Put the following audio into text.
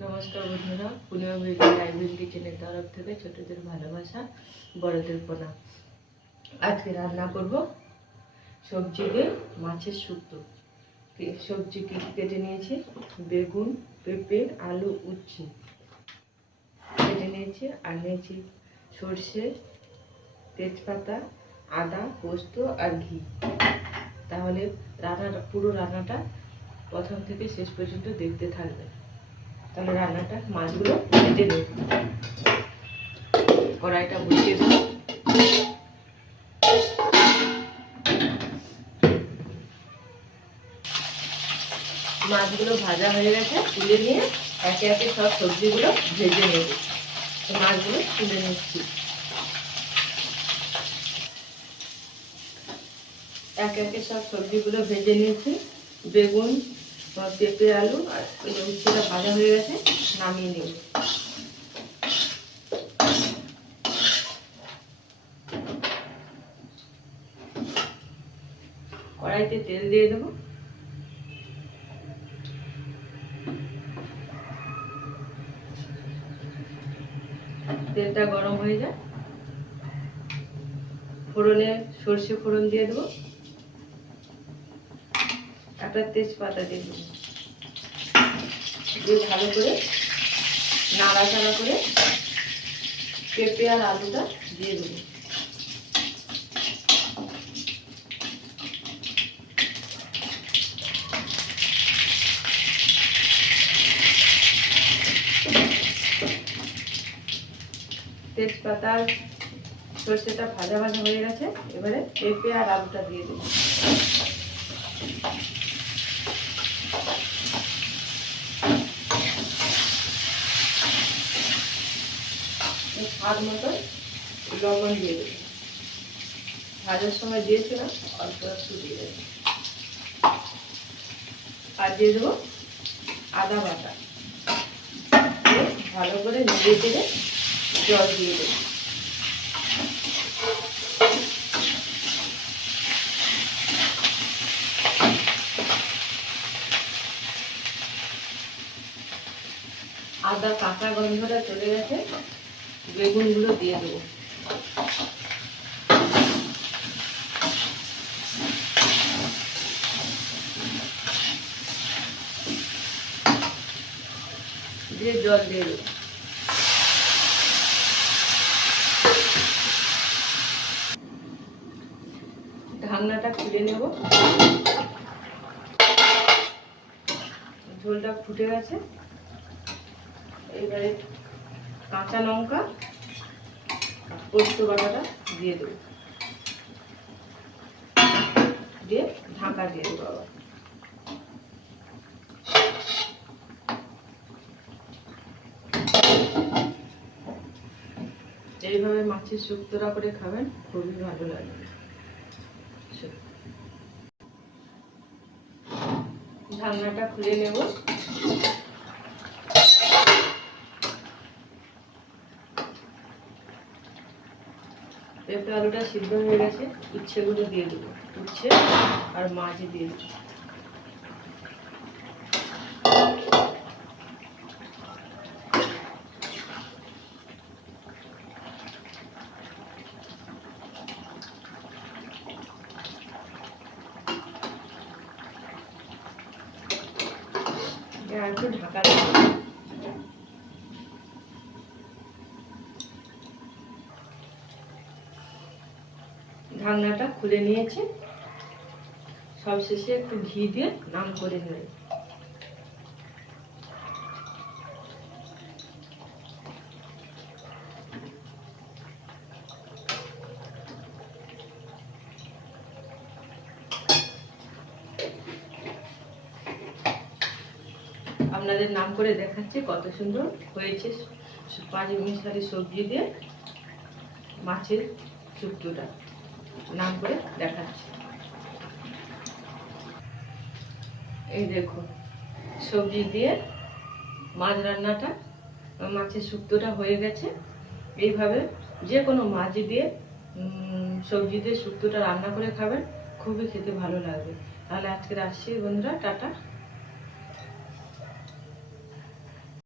নমস্কার বন্ধুরা, পূর্ণিমা video library কিচেনের তরফ থেকে ছোটদের ভালোবাসা, বড়দের প্রণাম। আজকে রান্না করব সবজি দিয়ে মাছের শুক্তো সবজি কেটে কেটে নিয়েছি, বেগুন, পেঁপে, আলু, উচ্ছে। কেটে নিয়েছি আর নিয়েছি সর্ষে, তেজপাতা, আদা, পোস্ত আর ঘি। তাহলে রান্নাটা পুরো রান্নাটা প্রথম থেকে শেষ পর্যন্ত দেখতে থাকবে। তাহলে রান্নাটা মাছগুলো ভেজে নেব। কড়াইটা বসিয়ে দেবো। মাছগুলো ভাজা হয়ে গেছে, তুলে নিয়ে একে একে সব সবজিগুলো ভেজে নেব। মাছগুলো তুলে নিচ্ছি। একে একে সব সবজিগুলো ভেজে নিয়েছি। বেগুন পেঁপে, আলু আর ওই উচ্ছেটা ভাজা হয়ে গেছে, নামিয়ে নেব। কড়াইতে তেল দিয়ে দেবো। তেলটা গরম হয়ে যায় ফোড়নে সর্ষে ফোড়ন দিয়ে দেবো। একটা তেজপাতা দিয়ে দেবো। দিয়ে ভালো করে নাড়াচাড়া করে পেঁপে আর আলুটা দিয়ে দেবো। তেজপাতা আর সর্ষেটা ভাজা ভাজা হয়ে গেছে, এবারে পেঁপে আর আলুটা দিয়ে দেবো। স্বাদ মতো লবণ দিয়ে দেবো। ভাজার সময় দিয়েছিলাম, অল্প একটু দিয়ে দেবো। আর দিয়ে দেবো আদা বাটা। ভালো করে নেড়ে চেড়ে জল দিয়ে দেবো। আদা কাঁচা গন্ধটা চলে গেছে। বেগুনগুলো দিয়ে দেবো। দিয়ে জল দিয়ে দেবো। ঢাকনাটা খুলে নেব। ঝোলটা ফুটে গেছে। এবারে কাঁচা লঙ্কা, পোস্ত বাটাটা দিয়ে দেবো। দিয়ে ঢাকা দিয়ে দেবো আবার। এইভাবে মাছের শুক্তোরা করে খাবেন, খুবই ভালো লাগবে ঢাকনাটা খুলে নেব। পেঁপে আলুটা সিদ্ধ হয়ে গেছে উচ্ছেগুলো দিয়ে দেবো, উচ্ছে আর মাছ দিয়ে দেবো। একটু ঢাকা ঢাকনাটা খুলে নিয়েছি। সব শেষে একটু ঘি দিয়ে নাম করে নেব। আপনাদের নাম করে দেখাচ্ছি কত সুন্দর হয়েছে। পাঁচ মিশালি সবজি দিয়ে মাছের শুক্তোটা নাম করে দেখাচ্ছি। এই দেখুন সবজি দিয়ে মাছ রান্নাটা, মাছের শুক্তোটা হয়ে গেছে। এইভাবে যে কোনো মাছ দিয়ে সবজি দিয়ে শুক্তোটা রান্না করে খাবেন, খুবই খেতে ভালো লাগবে। তাহলে আজকে আসছি বন্ধুরা, টাটা।